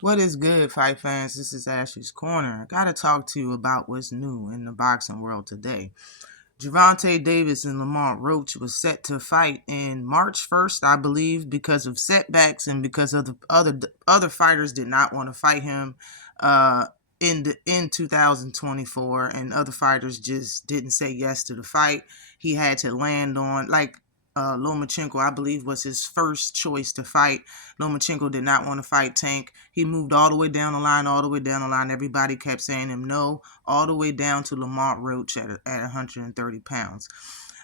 What is good, fight fans? This is Ashley's Corner. I gotta talk to you about what's new in the boxing world today. Gervonta Davis and Lamont Roach was set to fight in March 1st, I believe, because of setbacks and because of the other fighters did not want to fight him in 2024, and other fighters just didn't say yes to the fight. He had to land on Lomachenko, I believe, was his first choice to fight. Lomachenko did not want to fight Tank. He moved all the way down the line, all the way down the line. Everybody kept saying him no, all the way down to Lamont Roach at 130 pounds.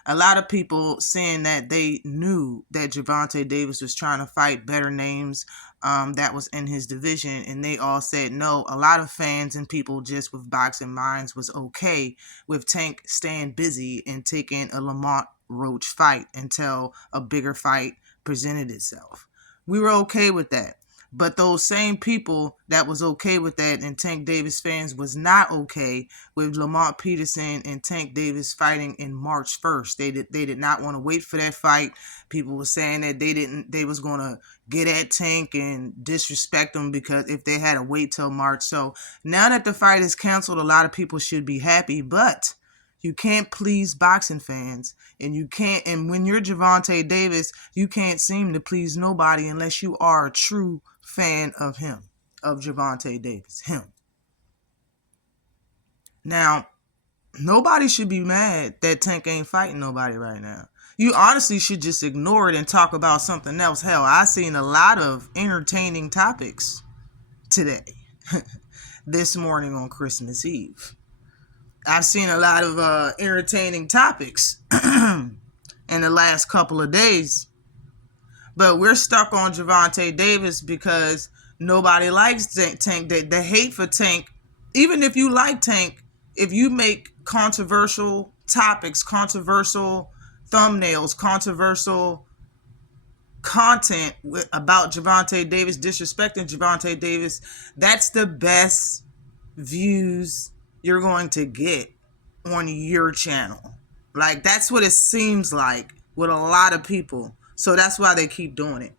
A lot of people saying that they knew that Gervonta Davis was trying to fight better names that was in his division, and they all said no. A lot of fans and people just with boxing minds was okay with Tank staying busy and taking a Lamont Roach fight until a bigger fight presented itself. We were okay with that. But those same people that was okay with that and Tank Davis fans was not okay with Lamont Peterson and Tank Davis fighting in March 1st. They did not want to wait for that fight. People were saying that they was going to get at Tank and disrespect him because if they had to wait till March. So now that the fight is canceled, a lot of people should be happy, but you can't please boxing fans, and when you're Gervonta Davis, you can't seem to please nobody unless you are a true fan of him, of Gervonta Davis, him. Now, nobody should be mad that Tank ain't fighting nobody right now. You honestly should just ignore it and talk about something else. Hell, I seen a lot of entertaining topics today, this morning on Christmas Eve. I've seen a lot of entertaining topics in the last couple of days. But we're stuck on Gervonta Davis because nobody likes Tank. The hate for Tank, even if you like Tank, if you make controversial topics, controversial thumbnails, controversial content about Gervonta Davis, disrespecting Gervonta Davis, that's the best views you're going to get on your channel. Like, that's what it seems like with a lot of people. So that's why they keep doing it.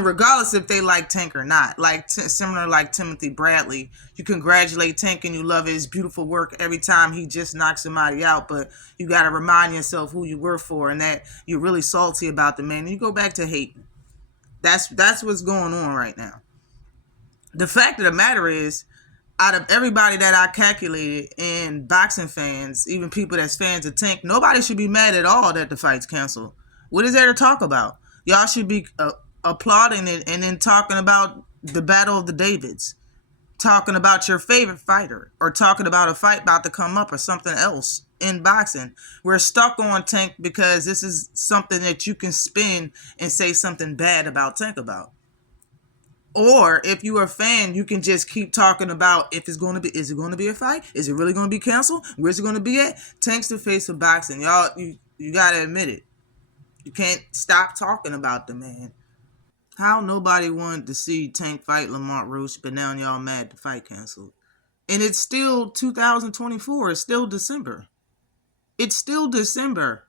Regardless if they like Tank or not. Like, similar like Timothy Bradley. You congratulate Tank and you love his beautiful work every time he just knocks somebody out. But you got to remind yourself who you were for and that you're really salty about the man. And you go back to hating. That's what's going on right now. The fact of the matter is, out of everybody that I calculated and boxing fans, even people that's fans of Tank, nobody should be mad at all that the fight's canceled. What is there to talk about? Y'all should be applauding it and then talking about the Battle of the Davids, talking about your favorite fighter, or talking about a fight about to come up or something else in boxing. We're stuck on Tank because this is something that you can spin and say something bad about Tank about. Or if you're a fan, you can just keep talking about if it's going to be, is it going to be a fight? Is it really going to be canceled? Where's it going to be at? Tank's the face of boxing. Y'all, you got to admit it. You can't stop talking about the man. How nobody wanted to see Tank fight Lamont Roach, but now y'all mad the fight canceled. And it's still 2024. It's still December. It's still December.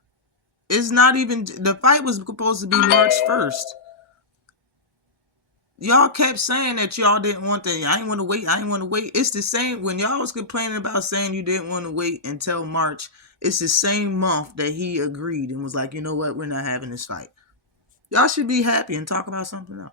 It's not even, the fight was supposed to be March 1st. Y'all kept saying that y'all didn't want that. I didn't want to wait. I didn't want to wait. It's the same when y'all was complaining about saying you didn't want to wait until March. It's the same month that he agreed and was like, you know what? We're not having this fight. Y'all should be happy and talk about something else.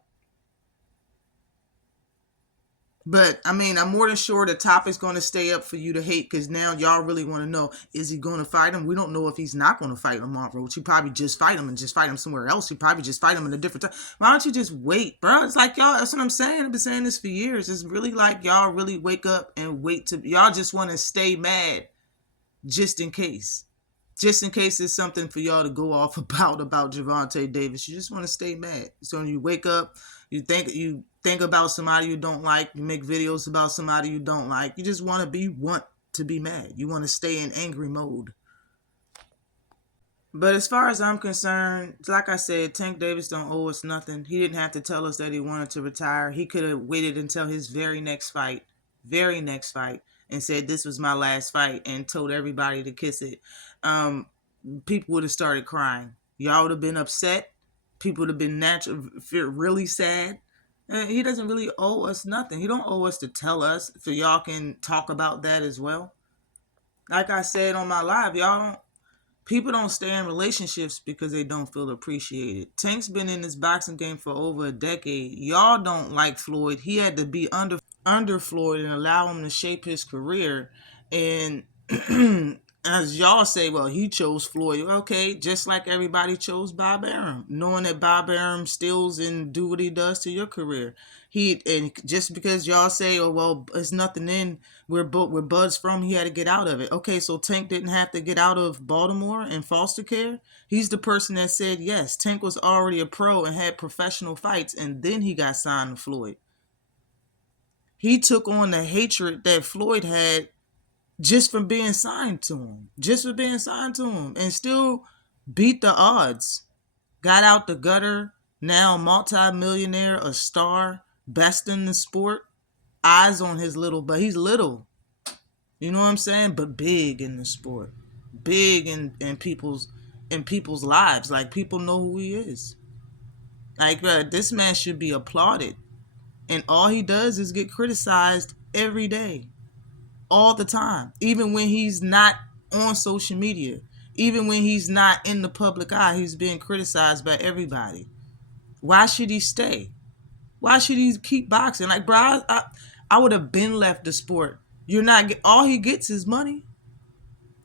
But, I mean, I'm more than sure the topic's going to stay up for you to hate because now y'all really want to know, is he going to fight him? We don't know if he's not going to fight Lamont Roach. He probably just fight him and just fight him somewhere else. He probably just fight him in a different time. Why don't you just wait, bro? It's like, y'all, that's what I'm saying. I've been saying this for years. It's really like y'all really wake up and wait to, y'all just want to stay mad just in case. Just in case there's something for y'all to go off about Gervonta Davis. You just want to stay mad. So when you wake up, you think about somebody you don't like, you make videos about somebody you don't like. You just want to be mad. You want to stay in angry mode. But as far as I'm concerned, like I said, Tank Davis don't owe us nothing. He didn't have to tell us that he wanted to retire. He could have waited until his very next fight, and said this was my last fight and told everybody to kiss it. People would have started crying. Y'all would have been upset. People would have been really sad. And he doesn't really owe us nothing. He don't owe us to tell us, so y'all can talk about that as well. Like I said on my live, y'all don't. People don't stay in relationships because they don't feel appreciated. Tank's been in this boxing game for over a decade. Y'all don't like Floyd. He had to be under Floyd and allow him to shape his career. And as y'all say, well, he chose Floyd. Okay, just like everybody chose Bob Arum, knowing that Bob Arum steals and do what he does to your career. And just because y'all say, oh well, it's nothing in where Bud's from, he had to get out of it. Okay, so Tank didn't have to get out of Baltimore and foster care. He's the person that said yes. Tank was already a pro and had professional fights, and then he got signed to Floyd. He took on the hatred that Floyd had just for being signed to him, and still beat the odds. Got out the gutter, now multi-millionaire, a star, best in the sport. Eyes on his little, but he's little. You know what I'm saying? But big in the sport. Big in people's lives. Like, people know who he is. Like, this man should be applauded. And all he does is get criticized every day. All the time. Even when he's not on social media. Even when he's not in the public eye, he's being criticized by everybody. Why should he stay? Why should he keep boxing? Like, bro, I would have been left the sport. You're not, all he gets is money.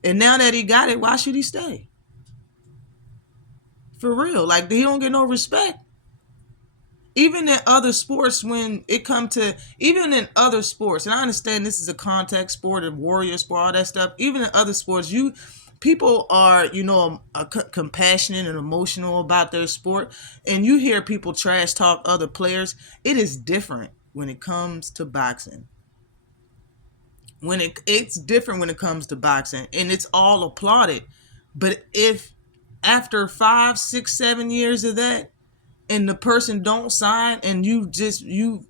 And now that he got it, why should he stay? For real. Like, he don't get no respect. Even in other sports, when it come to, even in other sports, and I understand this is a contact sport, a warrior sport, all that stuff. Even in other sports, people are, compassionate and emotional about their sport, and you hear people trash talk other players. It is different when it comes to boxing. It's different when it comes to boxing, and it's all applauded. But if after 5, 6, 7 years of that, and the person don't sign, and you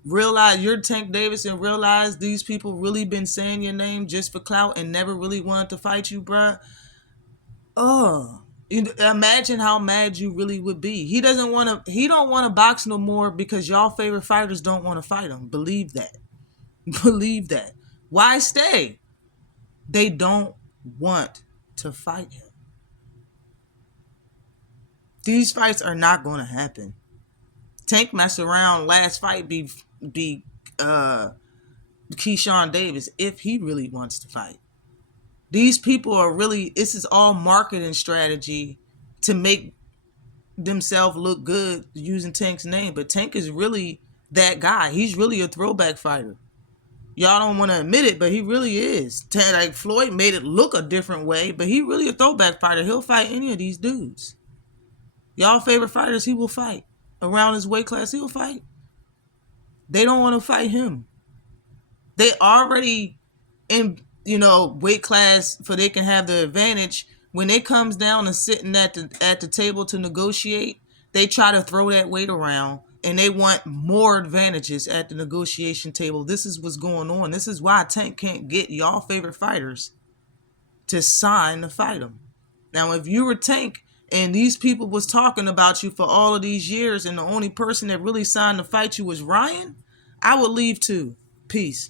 realize you're Tank Davis and realize these people really been saying your name just for clout and never really wanted to fight you, bruh. Imagine how mad you really would be. He don't want to box no more because y'all favorite fighters don't want to fight him. Believe that. Believe that. Why stay? They don't want to fight him. These fights are not going to happen. Tank mess around. Last fight be Keyshawn Davis if he really wants to fight. These people are really, this is all marketing strategy to make themselves look good using Tank's name. But Tank is really that guy. He's really a throwback fighter. Y'all don't want to admit it, but he really is. Like, Floyd made it look a different way, but he really a throwback fighter. He'll fight any of these dudes. Y'all favorite fighters, he will fight. Around his weight class, he'll fight. They don't want to fight him. They already in, weight class for they can have the advantage. When it comes down to sitting at the table to negotiate, they try to throw that weight around, and they want more advantages at the negotiation table. This is what's going on. This is why Tank can't get y'all favorite fighters to sign to fight him. Now, if you were Tank and these people was talking about you for all of these years, and the only person that really signed to fight you was Ryan, I would leave too. Peace.